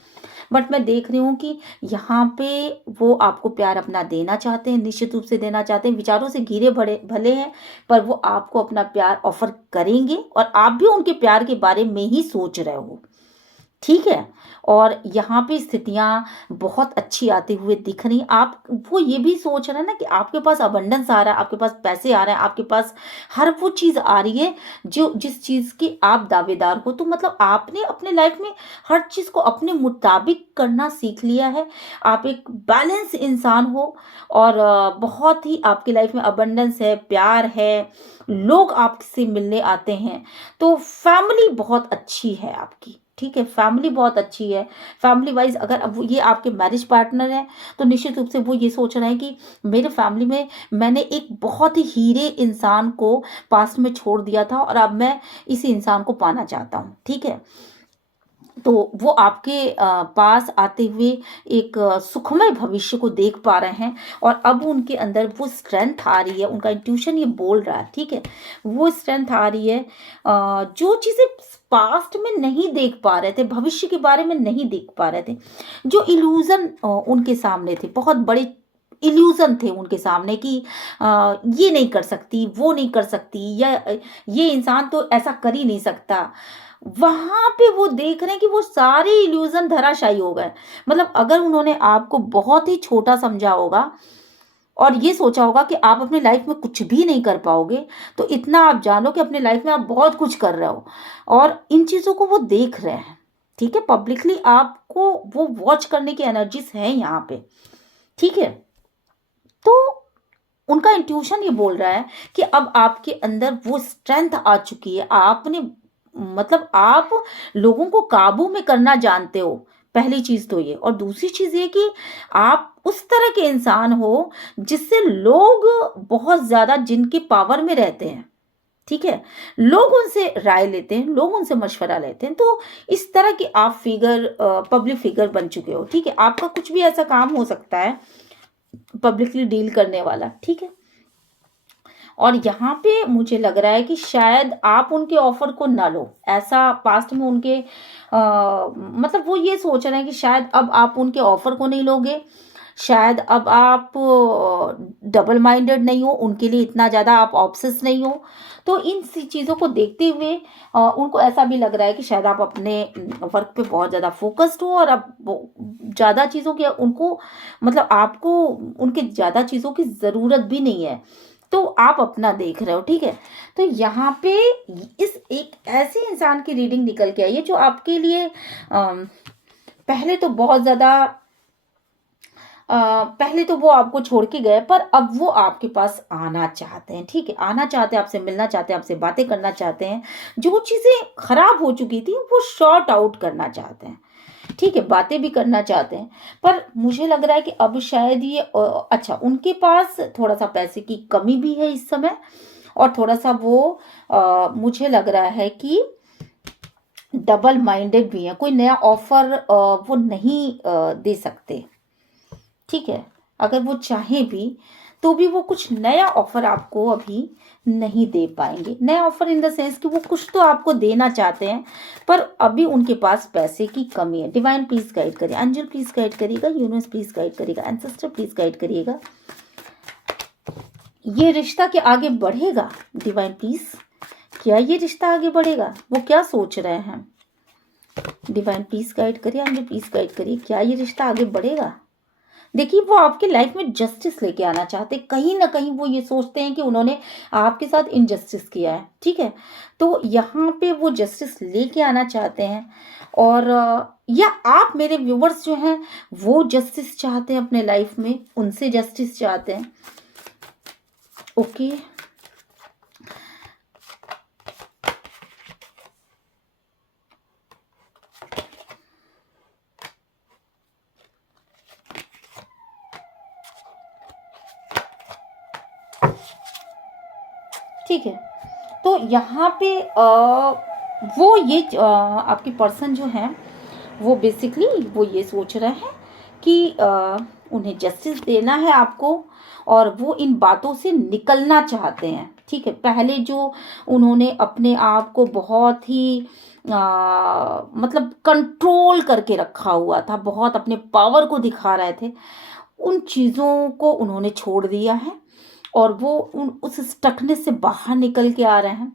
बट मैं देख रही हूँ कि यहाँ पे वो आपको प्यार अपना देना चाहते हैं, निश्चित रूप से देना चाहते हैं, विचारों से घिरे भरे भले हैं, पर वो आपको अपना प्यार ऑफर करेंगे और आप भी उनके प्यार के बारे में ही सोच रहे हो। ठीक है, और यहाँ पे स्थितियां बहुत अच्छी आती हुए दिख रही। आप वो ये भी सोच रहे हैं ना कि आपके पास अबंडेंस आ रहा है, आपके पास पैसे आ रहे हैं, आपके पास हर वो चीज़ आ रही है जो जिस चीज़ की आप दावेदार हो। तो मतलब आपने अपने लाइफ में हर चीज़ को अपने मुताबिक करना सीख लिया है। आप एक बैलेंस इंसान हो और बहुत ही आपकी लाइफ में अबंडेंस है, प्यार है, लोग आपसे मिलने आते हैं। तो फैमिली बहुत अच्छी है आपकी। ठीक है, फैमिली बहुत अच्छी है। फैमिली वाइज अगर अब ये आपके मैरिज पार्टनर है, तो निश्चित रूप से वो ये सोच रहे हैं कि मेरे फैमिली में मैंने एक बहुत ही हीरे इंसान को पास्ट में छोड़ दिया था और अब मैं इसी इंसान को पाना चाहता हूँ। ठीक है, तो वो आपके पास आते हुए एक सुखमय भविष्य को देख पा रहे हैं, और अब उनके अंदर वो स्ट्रेंथ आ रही है, उनका इंट्यूशन ये बोल रहा है। ठीक है, वो स्ट्रेंथ आ रही है, जो चीज़ें पास्ट में नहीं देख पा रहे थे, भविष्य के बारे में नहीं देख पा रहे थे, जो इल्यूजन उनके सामने थे, बहुत बड़े इल्यूजन थे उनके सामने कि ये नहीं कर सकती, वो नहीं कर सकती, या ये इंसान तो ऐसा कर ही नहीं सकता, वहां पे वो देख रहे हैं कि वो सारे इल्यूजन धराशायी हो गए। मतलब अगर उन्होंने आपको बहुत ही छोटा समझा होगा और ये सोचा होगा कि आप अपनी लाइफ में कुछ भी नहीं कर पाओगे, तो इतना आप जानो कि अपनी लाइफ में आप बहुत कुछ कर रहे हो, और इन चीजों को वो देख रहे हैं। ठीक है, पब्लिकली आपको वो वॉच करने की एनर्जीज है यहाँ पे। ठीक है, तो उनका इंट्यूशन ये बोल रहा है कि अब आपके अंदर वो स्ट्रेंथ आ चुकी है, आपने मतलब आप लोगों को काबू में करना जानते हो। पहली चीज तो ये, और दूसरी चीज ये कि आप उस तरह के इंसान हो जिससे लोग बहुत ज्यादा, जिनके पावर में रहते हैं, ठीक है, लोग उनसे राय लेते हैं, लोग उनसे मशवरा लेते हैं। तो इस तरह की आप फिगर, पब्लिक फिगर बन चुके हो। ठीक है, आपका कुछ भी ऐसा काम हो सकता है पब्लिकली डील करने वाला। ठीक है, और यहाँ पे मुझे लग रहा है कि शायद आप उनके ऑफर को ना लो। ऐसा पास्ट में मतलब वो ये सोच रहे हैं कि शायद अब आप उनके ऑफर को नहीं लोगे, शायद अब आप डबल माइंडेड नहीं हो, उनके लिए इतना ज़्यादा आप ऑब्सेस नहीं हो। तो इन सी चीज़ों को देखते हुए उनको ऐसा भी लग रहा है कि शायद आप अपने वर्क पे बहुत ज़्यादा फोकस्ड हो, और अब वो ज़्यादा चीज़ों की उनको, मतलब आपको उनके ज़्यादा चीज़ों की ज़रूरत भी नहीं है। तो आप अपना देख रहे हो, ठीक है। तो यहाँ पे इस एक ऐसे इंसान की रीडिंग निकल के आई है जो आपके लिए पहले तो बहुत ज़्यादा पहले तो वो आपको छोड़ के गए, पर अब वो आपके पास आना चाहते हैं, ठीक है। आना चाहते हैं, आपसे मिलना चाहते हैं, आपसे बातें करना चाहते हैं। जो चीज़ें खराब हो चुकी थी वो सॉर्ट आउट करना चाहते हैं, ठीक है। बातें भी करना चाहते हैं, पर मुझे लग रहा है कि अब शायद ये अच्छा, उनके पास थोड़ा सा पैसे की कमी भी है इस समय, और थोड़ा सा वो मुझे लग रहा है कि डबल माइंडेड भी है। कोई नया ऑफर वो नहीं दे सकते, ठीक है। अगर वो चाहें भी तो भी वो कुछ नया ऑफर आपको अभी नहीं दे पाएंगे। नया ऑफर इन द सेंस कि वो कुछ तो आपको देना चाहते हैं, पर अभी उनके पास पैसे की कमी है। डिवाइन प्लीज गाइड करिए, एंजल प्लीज गाइड करिएगा, यूनिवर्स प्लीज गाइड करिएगा, एंसेस्टर प्लीज गाइड करिएगा। ये रिश्ता क्या आगे बढ़ेगा? डिवाइन प्लीज, क्या ये रिश्ता आगे बढ़ेगा? वो क्या सोच रहे हैं? डिवाइन प्लीज गाइड करिए, एंजल प्लीज गाइड करिए, क्या ये रिश्ता आगे बढ़ेगा? देखिए, वो आपके लाइफ में जस्टिस लेके आना चाहते हैं। कहीं ना कहीं वो ये सोचते हैं कि उन्होंने आपके साथ इनजस्टिस किया है, ठीक है। तो यहाँ पे वो जस्टिस लेके आना चाहते हैं, और या आप मेरे व्यूवर्स जो हैं वो जस्टिस चाहते हैं अपने लाइफ में, उनसे जस्टिस चाहते हैं। ओके, ठीक है। तो यहाँ पे वो ये आपके पर्सन जो हैं वो बेसिकली वो ये सोच रहे हैं कि उन्हें जस्टिस देना है आपको, और वो इन बातों से निकलना चाहते हैं, ठीक है। पहले जो उन्होंने अपने आप को बहुत ही मतलब कंट्रोल करके रखा हुआ था, बहुत अपने पावर को दिखा रहे थे, उन चीज़ों को उन्होंने छोड़ दिया है, और वो उस स्टकनेस से बाहर निकल के आ रहे हैं,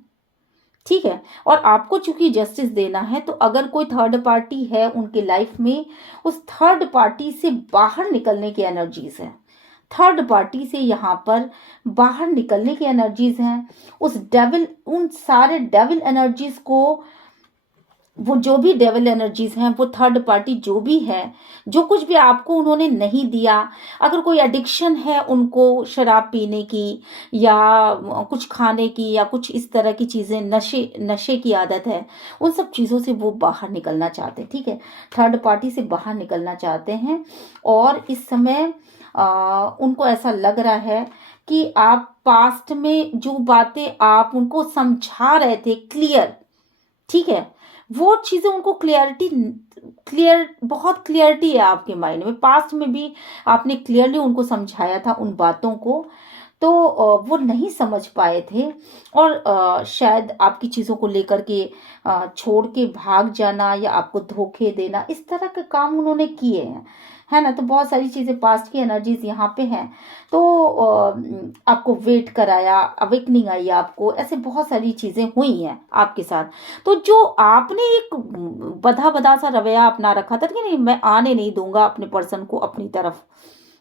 ठीक है। और आपको चूंकि जस्टिस देना है, तो अगर कोई थर्ड पार्टी है उनके लाइफ में, उस थर्ड पार्टी से बाहर निकलने की एनर्जीज है। थर्ड पार्टी से यहाँ पर बाहर निकलने की एनर्जीज हैं। उस डेविल, उन सारे डेविल एनर्जीज को, वो जो भी डेविल एनर्जीज हैं, वो थर्ड पार्टी जो भी है, जो कुछ भी आपको उन्होंने नहीं दिया, अगर कोई एडिक्शन है उनको शराब पीने की, या कुछ खाने की, या कुछ इस तरह की चीज़ें, नशे नशे की आदत है, उन सब चीज़ों से वो बाहर निकलना चाहते हैं, ठीक है। थर्ड पार्टी से बाहर निकलना चाहते हैं, और इस समय उनको ऐसा लग रहा है कि आप पास्ट में जो बातें आप उनको समझा रहे थे क्लियर, ठीक है, वो चीज़ें उनको बहुत क्लियरिटी है आपके माइंड में। पास्ट में भी आपने क्लियरली उनको समझाया था उन बातों को, तो वो नहीं समझ पाए थे, और शायद आपकी चीज़ों को लेकर के छोड़ के भाग जाना, या आपको धोखे देना, इस तरह के काम उन्होंने किए हैं, है ना। तो बहुत सारी चीज़ें, पास्ट की एनर्जीज यहाँ पे हैं। तो आपको वेट कराया, अवेकनिंग आई आपको, ऐसे बहुत सारी चीज़ें हुई हैं आपके साथ। तो जो आपने एक बधा बधा सा रवैया अपना रखा था कि नहीं, मैं आने नहीं दूंगा अपने पर्सन को अपनी तरफ,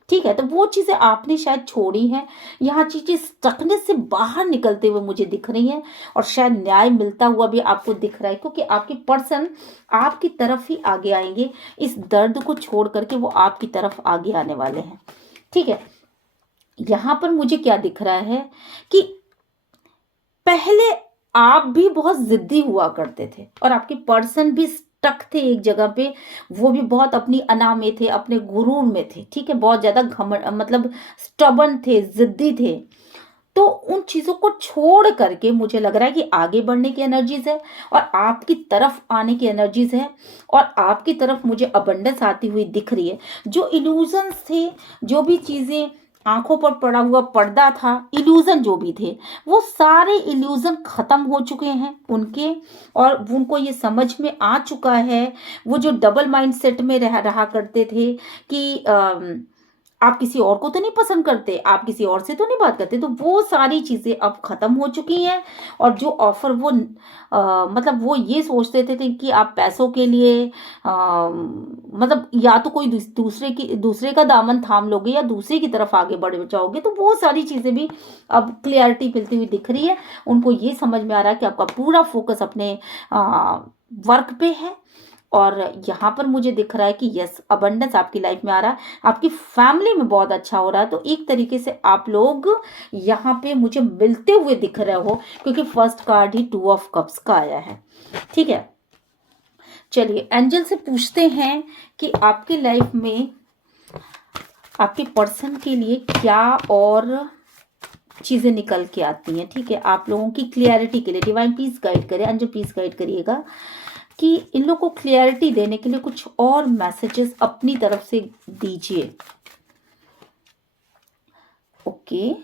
ठीक है, तो वो चीज़ें आपने शायद छोड़ी हैं। यहाँ चीज़ें स्टकनेस से बाहर निकलते हुए मुझे दिख रही हैं, और शायद न्याय मिलता हुआ भी आपको दिख रहा है, क्योंकि आपके पर्सन आपकी तरफ ही आगे आएंगे। इस दर्द को छोड़ करके वो आपकी तरफ आगे आने वाले हैं, ठीक है। यहाँ पर मुझे क्या दिख रहा है कि पहले आप भी बहुत जिद्दी हुआ करते थे, और आपके पर्सन भी स्टक थे एक जगह पे। वो भी बहुत अपनी अना में थे, अपने गुरूर में थे, ठीक है। बहुत ज्यादा घमंड, मतलब स्टबन थे, जिद्दी थे। तो उन चीजों को छोड़ करके मुझे लग रहा है कि आगे बढ़ने की एनर्जीज है, और आपकी तरफ आने की एनर्जीज है, और आपकी तरफ मुझे अबंडेंस आती हुई दिख रही है। जो इल्यूजन्स थे, जो भी चीजें आंखों पर पड़ा हुआ पर्दा था, इल्यूजन जो भी थे, वो सारे इल्यूजन खत्म हो चुके हैं उनके, और उनको ये समझ में आ चुका है। वो जो डबल माइंड सेट में रहा करते थे कि आप किसी और को तो नहीं पसंद करते, आप किसी और से तो नहीं बात करते, तो वो सारी चीज़ें अब ख़त्म हो चुकी हैं। और जो ऑफ़र वो मतलब वो ये सोचते थे कि आप पैसों के लिए मतलब या तो कोई दूसरे का दामन थाम लोगे या दूसरे की तरफ आगे बढ़ जाओगे, तो वो सारी चीज़ें भी अब क्लैरिटी मिलती हुई दिख रही है। उनको ये समझ में आ रहा है कि आपका पूरा फ़ोकस अपने वर्क पे है। और यहाँ पर मुझे दिख रहा है कि यस, अबंडेंस आपकी लाइफ में आ रहा है, आपकी फैमिली में बहुत अच्छा हो रहा है। तो एक तरीके से आप लोग यहाँ पे मुझे मिलते हुए दिख रहे हो, क्योंकि first card he 2 of cups का आया है। ठीक है, चलिए एंजल से पूछते हैं कि आपकी लाइफ में आपके पर्सन के लिए क्या और चीज़ें निकल के आती हैं। ठीक है, आप लोगों की क्लियरिटी के लिए डिवाइन पीस गाइड करे, एंजल पीस गाइड करिएगा कि इन लोगों को क्लियरिटी देने के लिए कुछ और मैसेजेस अपनी तरफ से दीजिए। ओके,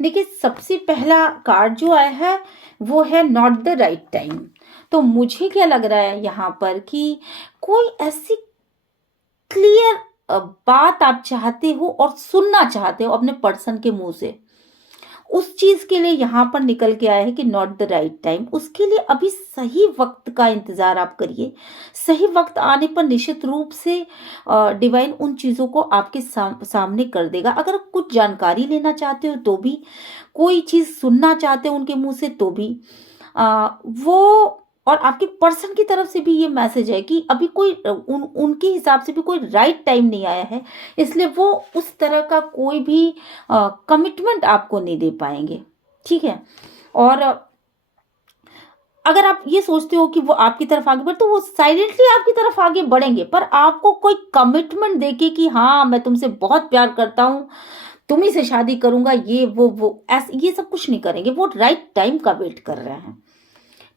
देखिए सबसे पहला कार्ड जो आया है वो है नॉट द राइट टाइम। तो मुझे क्या लग रहा है यहाँ पर कि कोई ऐसी क्लियर बात आप चाहते हो और सुनना चाहते हो अपने पर्सन के मुंह से, उस चीज के लिए यहाँ पर निकल के आया है कि नॉट द राइट टाइम। उसके लिए अभी सही वक्त का इंतजार आप करिए। सही वक्त आने पर निश्चित रूप से डिवाइन उन चीजों को आपके सामने कर देगा। अगर कुछ जानकारी लेना चाहते हो तो भी, कोई चीज सुनना चाहते हो उनके मुंह से तो भी, वो और आपके पर्सन की तरफ से भी ये मैसेज है कि अभी कोई उनके हिसाब से भी कोई राइट टाइम नहीं आया है, इसलिए वो उस तरह का कोई भी कमिटमेंट आपको नहीं दे पाएंगे। ठीक है, और अगर आप ये सोचते हो कि वो आपकी तरफ आगे बढ़े, तो वो साइलेंटली आपकी तरफ आगे बढ़ेंगे, पर आपको कोई कमिटमेंट देके कि हाँ मैं तुमसे बहुत प्यार करता हूँ, तुम्ही से शादी करूंगा, ये वो ऐसे ये सब कुछ नहीं करेंगे। वो राइट टाइम का वेट कर रहे हैं।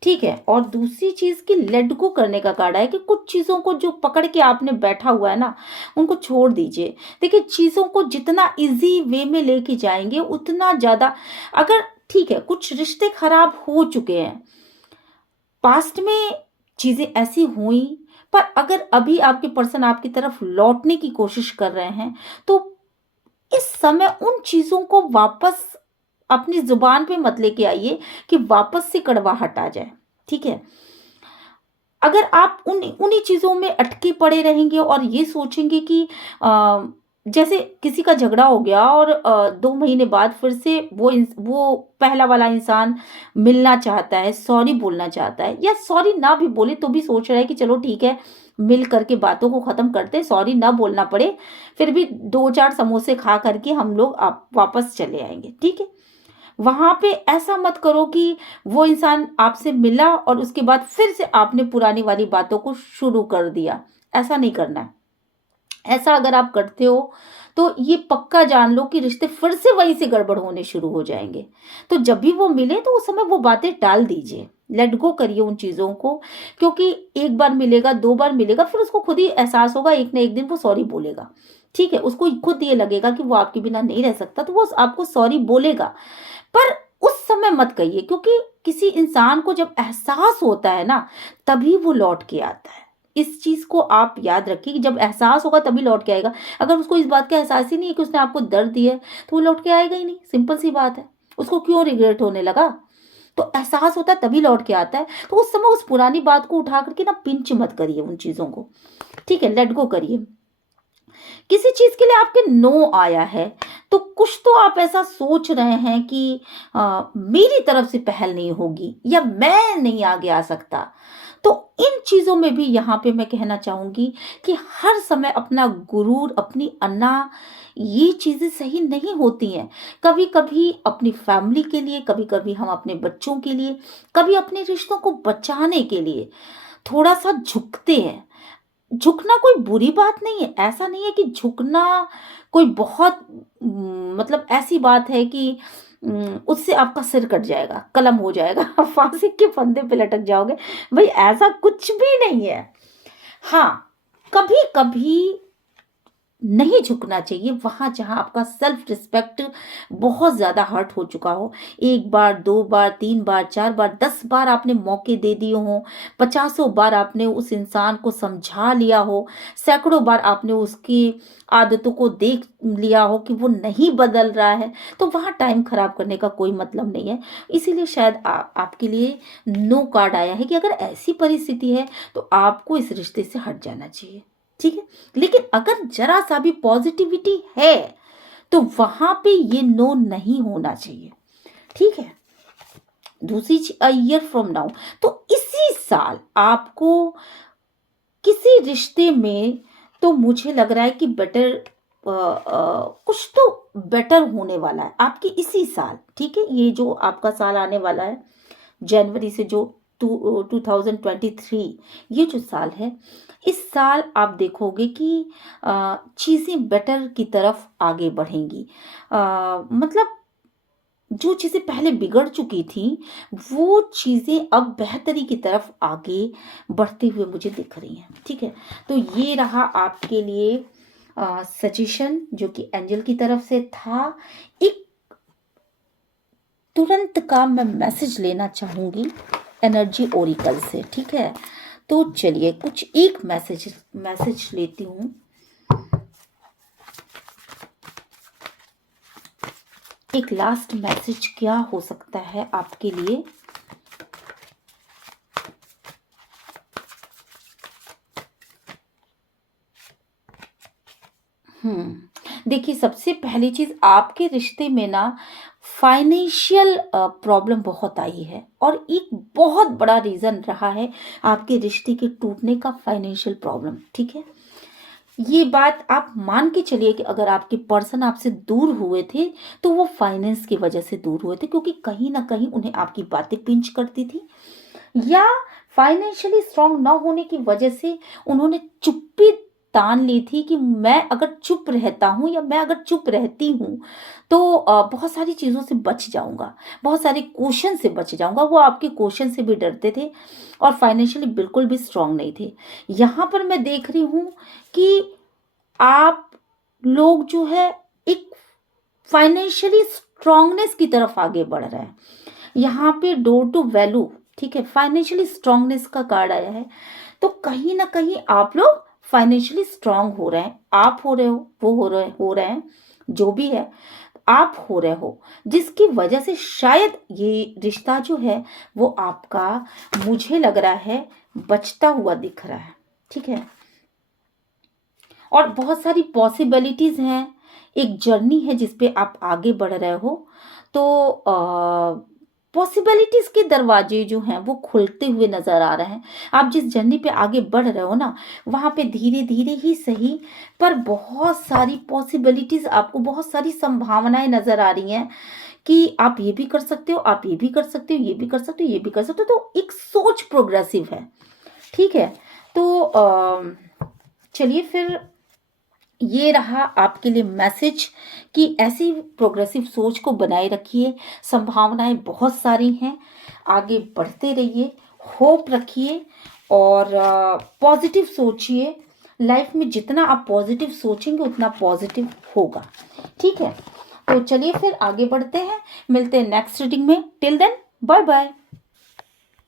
ठीक है, और दूसरी चीज की लेट गो करने का कार्ड है कि कुछ चीजों को जो पकड़ के आपने बैठा हुआ है ना, उनको छोड़ दीजिए। देखिए चीजों को जितना इजी वे में लेके जाएंगे उतना ज्यादा, अगर ठीक है कुछ रिश्ते खराब हो चुके हैं पास्ट में, चीजें ऐसी हुई, पर अगर अभी आपके पर्सन आपकी तरफ लौटने की कोशिश कर रहे हैं, तो इस समय उन चीजों को वापस अपनी जुबान पे मत लेके आइए कि वापस से कड़वाहट आ जाए। ठीक है, अगर आप उन्हीं चीजों में अटके पड़े रहेंगे और ये सोचेंगे कि जैसे किसी का झगड़ा हो गया और 2 महीने बाद फिर से वो पहला वाला इंसान मिलना चाहता है, सॉरी बोलना चाहता है, या सॉरी ना भी बोले तो भी सोच रहा है कि चलो ठीक है मिल करके बातों को खत्म करते हैं, सॉरी ना बोलना पड़े, फिर भी 2-4 समोसे खा करके हम लोग आप वापस चले आएंगे। ठीक है, वहां पे ऐसा मत करो कि वो इंसान आपसे मिला और उसके बाद फिर से आपने पुरानी वाली बातों को शुरू कर दिया। ऐसा नहीं करना है। ऐसा अगर आप करते हो तो ये पक्का जान लो कि रिश्ते फिर से वहीं से गड़बड़ होने शुरू हो जाएंगे। तो जब भी वो मिले तो उस समय वो बातें टाल दीजिए, लेट गो करिए उन चीजों को, क्योंकि एक बार मिलेगा, 2 बार मिलेगा, फिर उसको खुद ही एहसास होगा, एक ना एक दिन वो सॉरी बोलेगा। ठीक है, उसको खुद ये लगेगा कि वो आपके बिना नहीं रह सकता, तो वो आपको सॉरी बोलेगा। पर उस समय मत कहिए, क्योंकि किसी इंसान को जब एहसास होता है ना, तभी वो लौट के आता है। इस चीज को आप याद रखिए कि जब एहसास होगा तभी लौट के आएगा। अगर उसको इस बात का एहसास ही नहीं है कि उसने आपको दर्द दिया है, तो वो लौट के आएगा ही नहीं। सिंपल सी बात है, उसको क्यों रिग्रेट होने लगा। तो एहसास होता है तभी लौट के आता है। तो उस समय उस पुरानी बात को उठा करके ना पिंच मत करिए उन चीजों को। ठीक है, लेट गो करिए। किसी चीज के लिए आपके नो आया है, तो कुछ तो आप ऐसा सोच रहे हैं कि मेरी तरफ से पहल नहीं होगी या मैं नहीं आगे आ सकता। तो इन चीजों में भी यहाँ पे मैं कहना चाहूंगी कि हर समय अपना गुरूर, अपनी अन्ना, ये चीजें सही नहीं होती हैं। कभी कभी अपनी फैमिली के लिए, कभी कभी हम अपने बच्चों के लिए, कभी अपने रिश्तों को बचाने के लिए थोड़ा सा झुकते हैं। झुकना कोई बुरी बात नहीं है, ऐसा नहीं है कि झुकना कोई बहुत मतलब ऐसी बात है कि उससे आपका सिर कट जाएगा, कलम हो जाएगा, फांसी के फंदे पे लटक जाओगे। भाई ऐसा कुछ भी नहीं है। हाँ, कभी कभी नहीं झुकना चाहिए वहाँ जहाँ आपका सेल्फ रिस्पेक्ट बहुत ज़्यादा हर्ट हो चुका हो। 1 बार, 2 बार, 3 बार, 4 बार, 10 बार आपने मौके दे दिए हों, पचासों बार आपने उस इंसान को समझा लिया हो, सैकड़ों बार आपने उसकी आदतों को देख लिया हो कि वो नहीं बदल रहा है, तो वहाँ टाइम खराब करने का कोई मतलब नहीं है। इसीलिए शायद आपके लिए नो कार्ड आया है कि अगर ऐसी परिस्थिति है तो आपको इस रिश्ते से हट जाना चाहिए। ठीक है, लेकिन अगर जरा सा भी पॉजिटिविटी है तो वहां पे ये नो नहीं होना चाहिए। ठीक है, दूसरी चीज, अ ईयर फ्रॉम नाउ, तो इसी साल आपको किसी रिश्ते में, तो मुझे लग रहा है कि बेटर कुछ तो बेटर होने वाला है आपकी इसी साल। ठीक है, ये जो आपका साल आने वाला है जनवरी से, जो 2023, ये जो साल है, इस साल आप देखोगे कि चीज़ें बेटर की तरफ आगे बढ़ेंगी। मतलब जो चीज़ें पहले बिगड़ चुकी थी वो चीज़ें अब बेहतरी की तरफ आगे बढ़ते हुए मुझे दिख रही हैं। ठीक है, तो ये रहा आपके लिए सजेशन जो कि एंजल की तरफ से था। एक तुरंत का मैं मैसेज लेना चाहूँगी एनर्जी ओरिकल से। ठीक है, तो चलिए कुछ एक मैसेज लेती हूँ। एक लास्ट मैसेज क्या हो सकता है आपके लिए? देखिए, सबसे पहली चीज, आपके रिश्ते में ना फाइनेंशियल प्रॉब्लम बहुत आई है और एक बहुत बड़ा रीजन रहा है आपके रिश्ते के टूटने का, फाइनेंशियल प्रॉब्लम। ठीक है, ये बात आप मान के चलिए कि अगर आपके पर्सन आपसे दूर हुए थे तो वो फाइनेंस की वजह से दूर हुए थे, क्योंकि कहीं ना कहीं उन्हें आपकी बातें पिंच करती थी, या फाइनेंशियली स्ट्रांग ना होने की वजह से उन्होंने चुप्पी तान ली थी कि मैं अगर चुप रहता हूं या मैं अगर चुप रहती हूं तो बहुत सारी चीज़ों से बच जाऊंगा, बहुत सारे क्वेश्चन से बच जाऊंगा। वो आपके क्वेश्चन से भी डरते थे और फाइनेंशियली बिल्कुल भी स्ट्रांग नहीं थे। यहाँ पर मैं देख रही हूँ कि आप लोग जो है एक फाइनेंशियली स्ट्रांगनेस की तरफ आगे बढ़ रहे हैं। यहाँ पे डोर टू वैल्यू, ठीक है, फाइनेंशियली स्ट्रांगनेस का कार्ड आया है, तो कहीं ना कहीं आप लोग फाइनेंशियली स्ट्रांग हो रहे हैं। आप हो रहे हो, वो हो रहे हैं, जो भी है आप हो रहे हो, जिसकी वजह से शायद ये रिश्ता जो है वो आपका, मुझे लग रहा है, बचता हुआ दिख रहा है। ठीक है, और बहुत सारी पॉसिबिलिटीज हैं, एक जर्नी है जिसपे आप आगे बढ़ रहे हो, तो पॉसिबिलिटीज के दरवाजे जो हैं वो खुलते हुए नजर आ रहे हैं। आप जिस जर्नी पे आगे बढ़ रहे हो ना, वहां पे धीरे धीरे ही सही, पर बहुत सारी पॉसिबिलिटीज, आपको बहुत सारी संभावनाएं नजर आ रही हैं कि आप ये भी कर सकते हो, आप ये भी कर सकते हो, ये भी कर सकते हो, ये भी कर सकते हो। तो एक सोच प्रोग्रेसिव है। ठीक है, तो चलिए फिर ये रहा आपके लिए मैसेज कि ऐसी प्रोग्रेसिव सोच को बनाए रखिए, संभावनाएं बहुत सारी हैं, आगे बढ़ते रहिए, होप रखिए और पॉजिटिव सोचिए। लाइफ में जितना आप पॉजिटिव सोचेंगे उतना पॉजिटिव होगा। ठीक है, तो चलिए फिर आगे बढ़ते हैं, मिलते हैं नेक्स्ट रीडिंग में। Till then, bye bye.